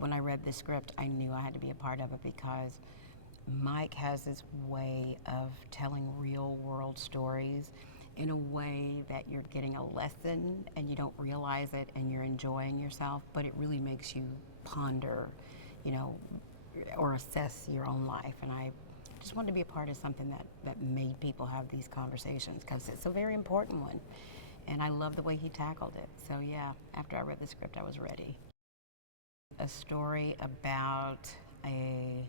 when I read the script, I knew I had to be a part of it because Mike has this way of telling real world stories in a way that you're getting a lesson and you don't realize it and you're enjoying yourself, but it really makes you ponder, you know, or assess your own life. And I just wanted to be a part of something that made people have these conversations because it's a very important one. And I love the way he tackled it. So yeah, after I read the script, I was ready. A story about a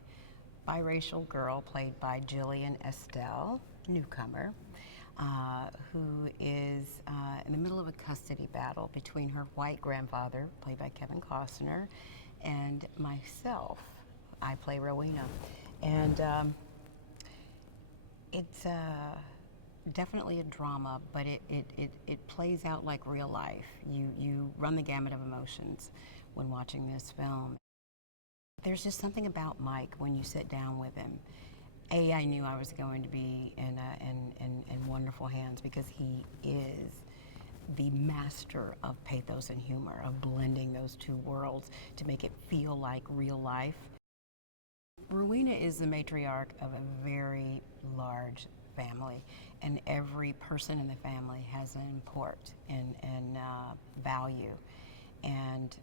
biracial girl played by Jillian Estelle, newcomer, who is in the middle of a custody battle between her white grandfather, played by Kevin Costner, and myself. I play Rowena. And it's definitely a drama, but it plays out like real life. You run the gamut of emotions when watching this film. There's just something about Mike when you sit down with him. I knew I was going to be in wonderful hands because he is the master of pathos and humor, of blending those two worlds to make it feel like real life. Rowena is the matriarch of a very large family, and every person in the family has an import and value. And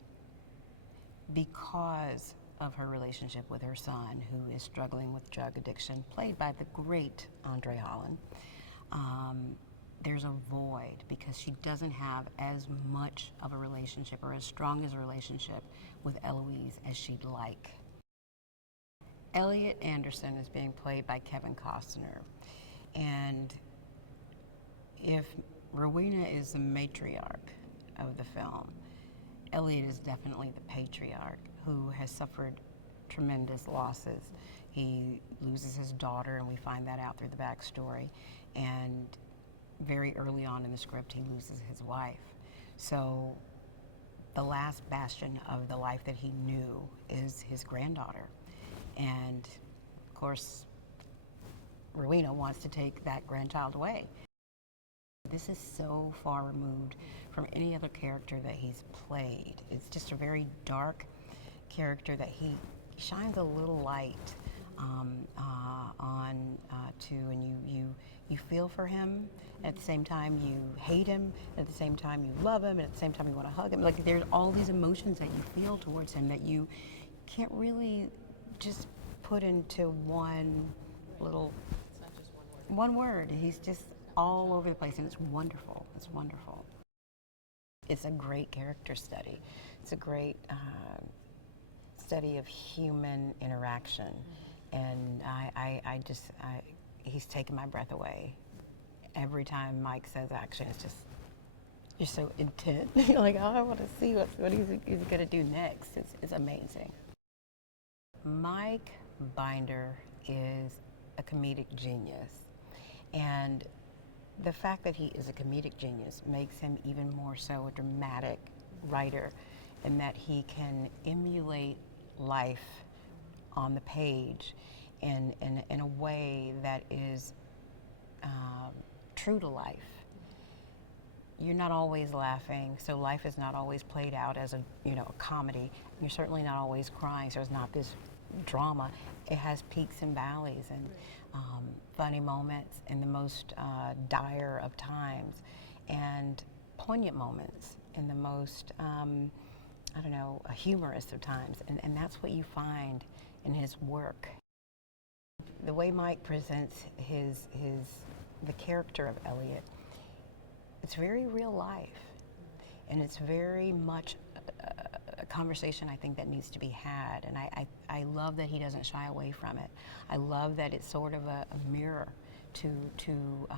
because of her relationship with her son, who is struggling with drug addiction, played by the great Andre Holland, there's a void because she doesn't have as much of a relationship or as strong as a relationship with Eloise as she'd like. Elliot Anderson is being played by Kevin Costner, and if Rowena is the matriarch of the film, Elliot is definitely the patriarch who has suffered tremendous losses. He loses his daughter, and we find that out through the backstory. And very early on in the script, he loses his wife. So the last bastion of the life that he knew is his granddaughter. And of course, Rowena wants to take that grandchild away. This is so far removed from any other character that he's played. It's just a very dark character that he shines a little light on to, and you feel for him. At the same time, you hate him. At the same time, you love him. And at the same time, you want to hug him. Like, there's all these emotions that you feel towards him that you can't really just put into one little, it's not just one word. He's just all over the place, and it's wonderful. It's wonderful. It's a great character study. It's a great study of human interaction, and he's taken my breath away. Every time Mike says action, it's just, you're so intent. You're like, oh, I want to see what he's going to do next. It's amazing. Mike Binder is a comedic genius, and the fact that he is a comedic genius makes him even more so a dramatic writer, in that he can emulate life on the page in a way that is true to life. You're not always laughing, so life is not always played out as a comedy. You're certainly not always crying, so it's not this drama. It has peaks and valleys and funny moments in the most dire of times, and poignant moments in the most humorous of times, and that's what you find in his work. The way Mike presents the character of Elliot, it's very real life, and it's very much a conversation I think that needs to be had, and I love that he doesn't shy away from it. I love that it's sort of a mirror to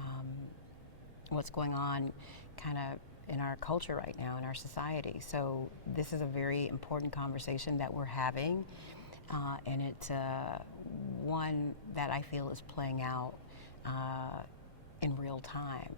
what's going on kind of in our culture right now, in our society. So this is a very important conversation that we're having, and it's one that I feel is playing out in real time.